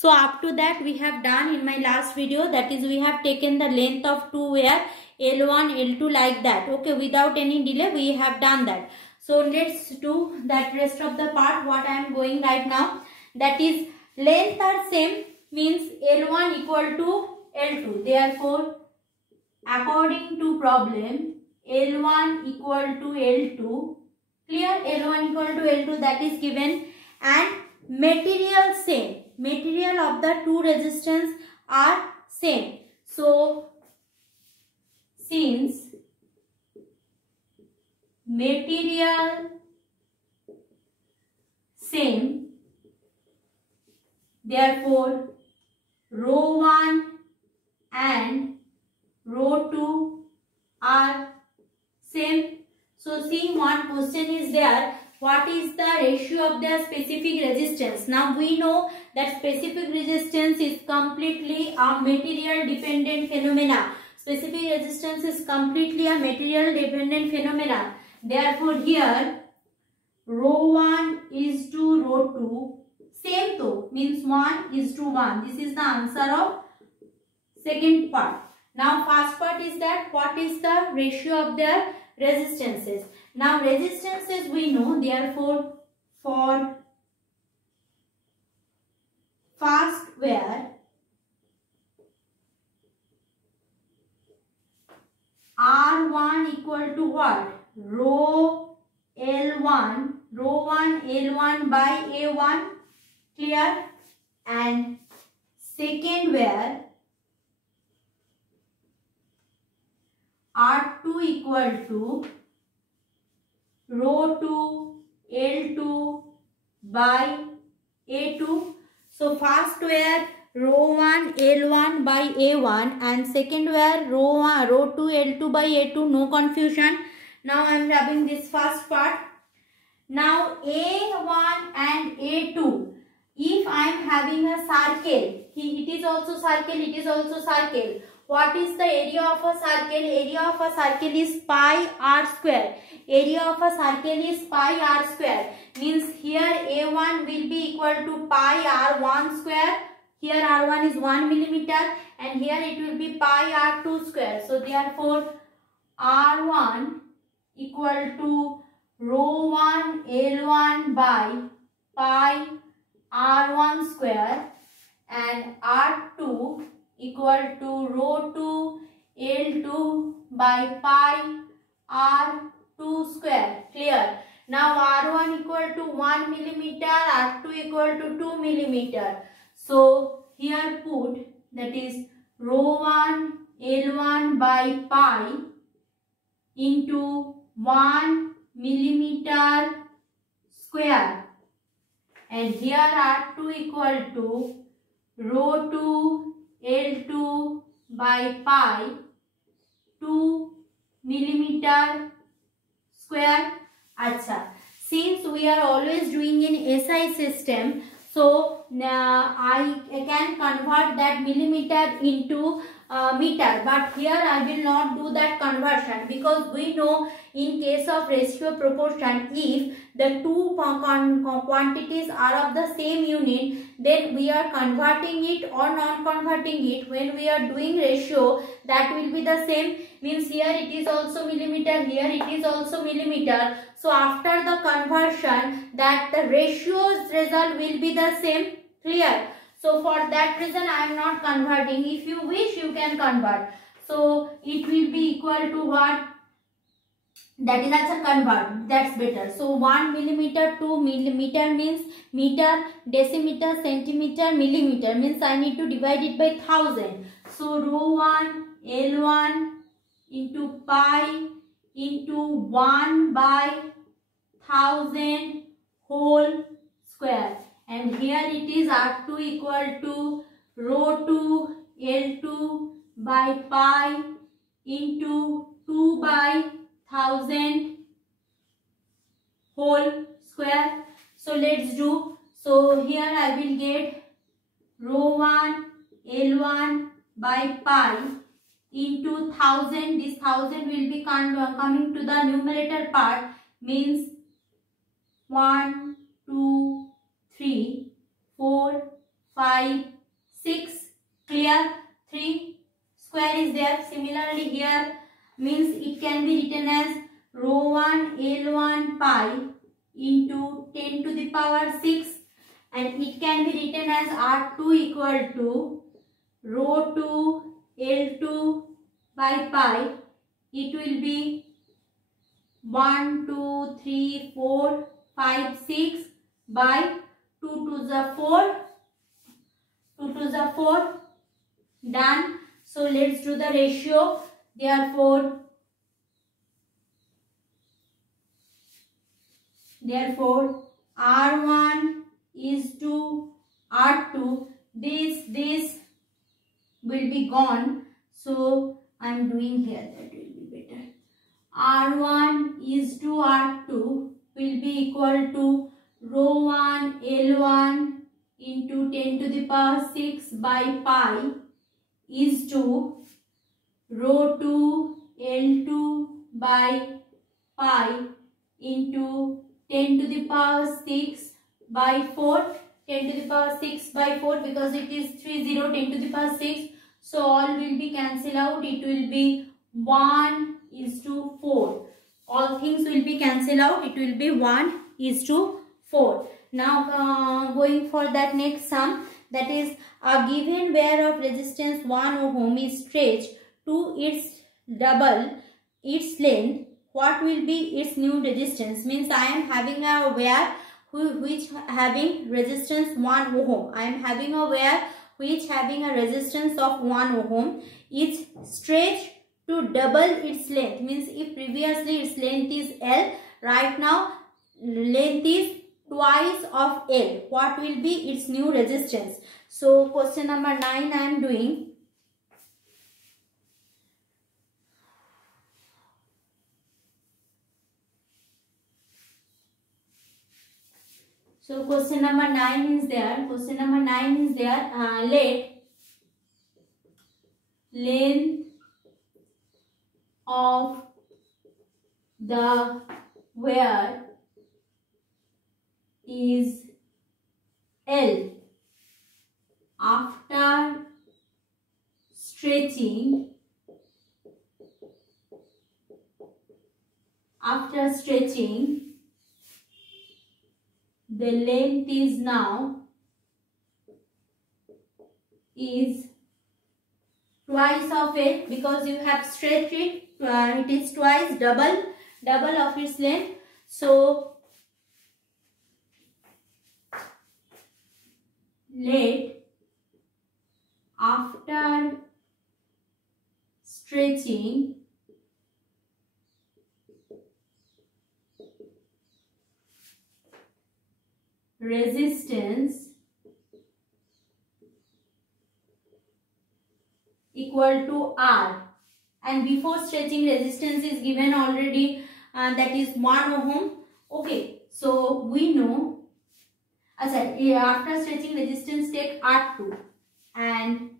So up to that we have done in my last video, that is we have taken the length of two wire L1, L2 like that. Okay, without any delay we have done that. So let's do that rest of the part what I am going right now. That is length are same means L1 equal to L2. Therefore according to problem L1 equal to L2. Clear? L1 equal to L2 that is given, and material same. Material of the two resistance are same. So since material same, therefore rho 1 and rho 2 are same. So see, one question is there, what is the ratio of their specific resistance? Now we know that specific resistance is completely a material dependent phenomena. Specific resistance is completely a material dependent phenomena. Therefore here rho 1 is to rho 2 same though, means 1 is to 1. This is the answer of second part. Now first part is that what is the ratio of their resistances. Now resistances we know, therefore for fast wire R1 equal to what? Rho L1, rho 1 L1 by A1. Clear? And second wire R2 equal to rho 2 L2 by A2. So first wire rho 1 L1 by A1 and second wire rho 2 L2 by A2. No confusion. Now I am having this first part. Now A1 and A2. If I am having a circle, it is also circle, it is also circle. What is the area of a circle? Area of a circle is pi r square. Area of a circle is pi r square. Means here A1 will be equal to pi r1 square. Here r1 is 1 millimeter and here it will be pi r2 square. So therefore r1 equal to rho 1 L1 by pi r1 square and r2 equal to rho 2 L2 by pi r2 square. Clear? Now r1 equal to 1 millimeter, r2 equal to 2 millimeter. So here put, that is rho 1 L1 by pi into 1 millimeter square, and here r2 equal to rho 2 L2 by pi 2 millimeter square. Acha. Since we are always doing in SI system, so I can convert that millimeter into meter, but here I will not do that conversion, because we know in case of ratio proportion, if the two quantities are of the same unit, then we are converting it or not converting it. When we are doing ratio, that will be the same. Means here it is also millimeter, here it is also millimeter. So after the conversion, that the ratios result will be the same. Clear? So for that reason I am not converting. If you wish, you can convert. So it will be equal to what? That is also convert. That's better. So 1 millimeter to millimeter means meter, decimeter, centimeter, millimeter means I need to divide it by 1000. So rho 1 L1 into pi into 1 by 1000 whole square. And here it is R2 equal to rho 2 L2 by pi into 2 by 1000 whole square. So let's do. So here I will get rho 1 L1 by pi into 1000. This 1000 will be coming to the numerator part, means 1, 2, 3, 4, 5, be written as R2 equal to rho 2 L2 by pi. It will be 1, 2, 3, 4, 5, 6 by 2 to the 4. 2 to the 4. Done. So let's do the ratio. Therefore R1 is to R2. This will be gone. So I am doing here, that will be better. R1 is to R2 will be equal to rho 1 L1 into 10 to the power 6 by pi is to rho 2 L2 by pi into 10 to the power 6 by 4. 10 to the power 6 by 4 because it is 30, 10 to the power 6. So all will be cancelled out. It will be 1 is to 4. All things will be cancelled out. It will be 1 is to 4. Now going for that next sum, that is a given wire of resistance 1 ohm is stretched to its double its length. What will be its new resistance? Means I am having a wire which having resistance 1 ohm. I am having a wire which having a resistance of 1 ohm. It's stretched to double its length. Means if previously its length is L, right now length is twice of L. What will be its new resistance? So question number 9 I am doing. So question number 9 is there. Question number 9 is there. Let length of the wire is L. After stretching, the length is now is twice of it, because you have stretched it. It is twice, double of its length. So let after stretching resistance equal to R, and before stretching resistance is given already, that is 1 ohm. Okay, so we know after stretching resistance take R2 and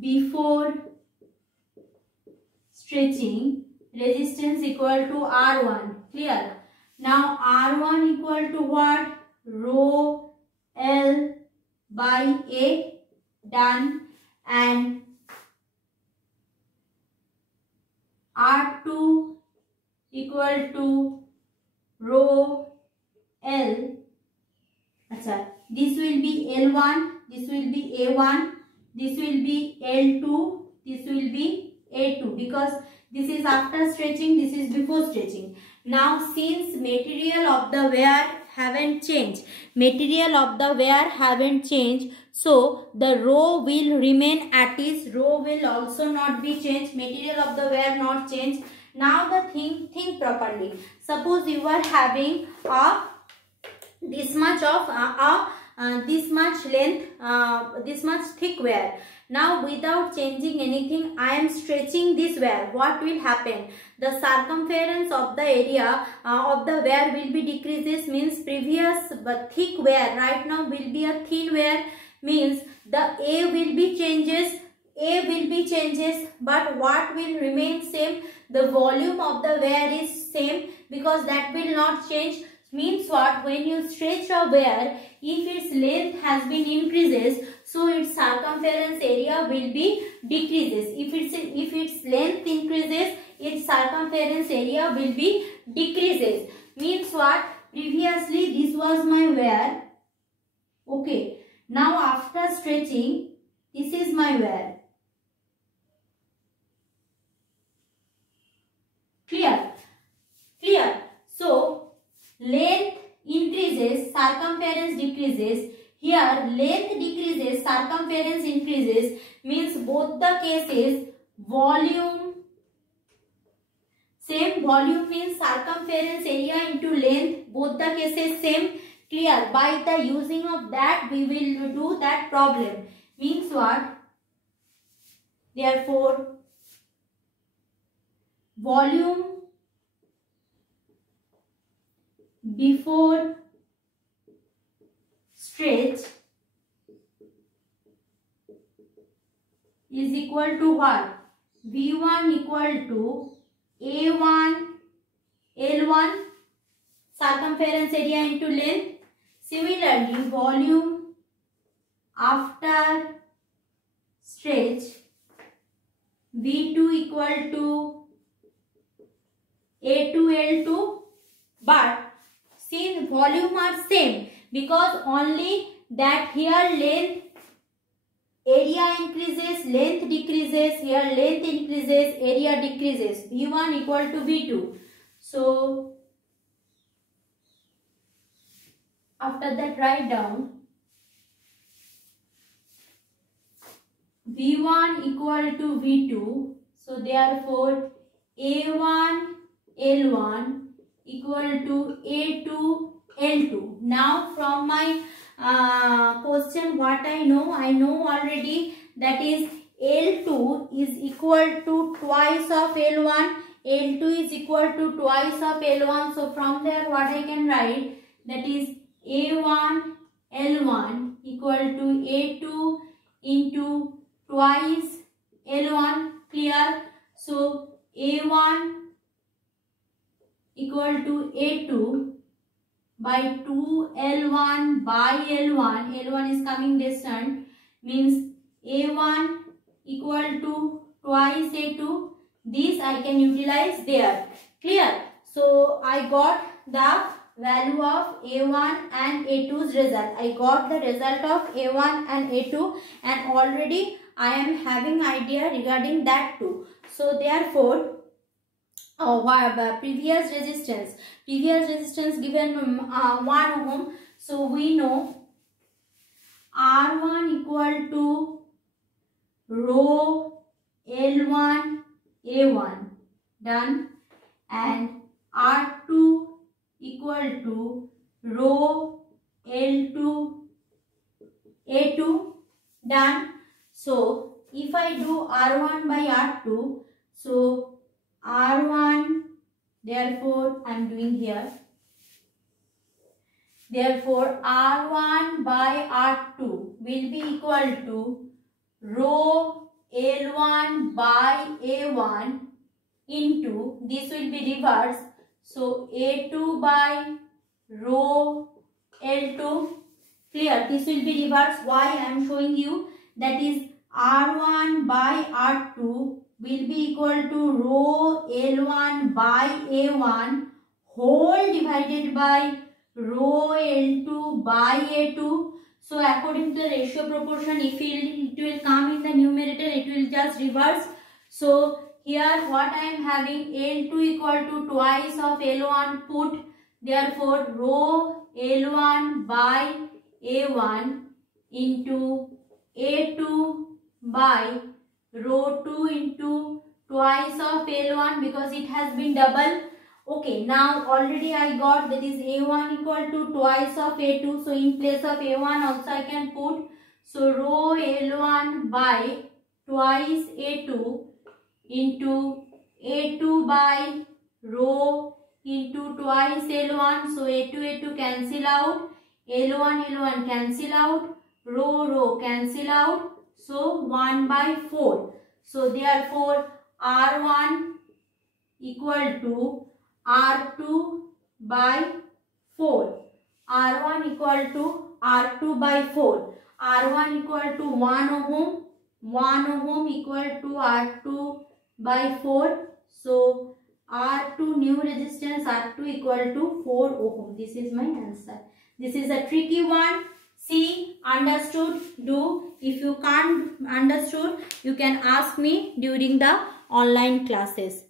before stretching resistance equal to R1. Clear? Now R1 equal to what? Rho L by A. Done. And R2 equal to rho L. This will be L1, this will be A1, this will be L2, this will be A2, because this is after stretching, this is before stretching. Now since material of the wire haven't changed, so the rho will remain at its, rho will also not be changed, material of the wire not changed. Now the think properly. Suppose you are having this much of this much length, this much thick wire. Now without changing anything, I am stretching this wire. What will happen? The circumference of the area of the wire will be decreases. Means previous thick wire right now will be a thin wire. Means the A will be changes. But what will remain same? The volume of the wire is same, because that will not change. Means what? When you stretch a wire, if its length has been increases, so its circumference area will be decreases. If its length increases, its circumference area will be decreases. Means what? Previously this was my wire. Okay. Now after stretching, this is my wear. Clear? Clear. So length increases, circumference decreases. Here length decreases, circumference increases, means both the cases volume, same volume means circumference area into length, both the cases same. Clear? By the using of that we will do that problem. Means what? Therefore volume before stretch is equal to what? V1 equal to A1 L1 circumference area into length. Similarly, volume after stretch V2 equal to A2 L2, but since volume are same, because only that here length area increases, length decreases, here length increases, area decreases. V1 equal to V2. So after that write down V1 equal to V2. So therefore A1 L1 equal to A2 L2. Now from my question what I know already, that is L2 is equal to twice of L1, L2 is equal to twice of L1. So from there what I can write, that is A1 L1 equal to A2 into twice L1. Clear? So A1 equal to A2 by 2 L1 by L1. L1 is coming distant, means A1 equal to twice A2. This I can utilize there. Clear? So I got the value of A1 and A2's result. I got the result of A1 and A2, and already I am having idea regarding that too. So therefore previous resistance given 1 ohm. So we know R1 equal to rho L1 A1, done, and R2 equal to rho L2 A2, done. So if I do R1 by R2, so R1, therefore I am doing here, therefore R1 by R2 will be equal to rho L1 by A1 into, this will be reverse, so A2 by rho L2. Clear? This will be reverse. Why I am showing you, that is R1 by R2 will be equal to rho L1 by A1 whole divided by rho L2 by A2. So according to the ratio proportion, if it will come in the numerator, it will just reverse. So here what I am having, L2 equal to twice of L1 put, therefore rho L1 by A1 into A2 by rho 2 into twice of L1, because it has been double. Okay, now already I got, that is A1 equal to twice of A2. So in place of A1 also I can put, so rho L1 by twice A2 into A2 by rho into twice L1. So A2 cancel out, L1 cancel out, rho cancel out. So 1 by 4. So therefore R1 equal to R2 by 4. R1 equal to R2 by 4. R1 equal to 1 ohm. 1 ohm equal to R2 by 4. So R2 new resistance R2 equal to 4 ohm. This is my answer. This is a tricky one. See, understood, do. If you can't understood, you can ask me during the online classes.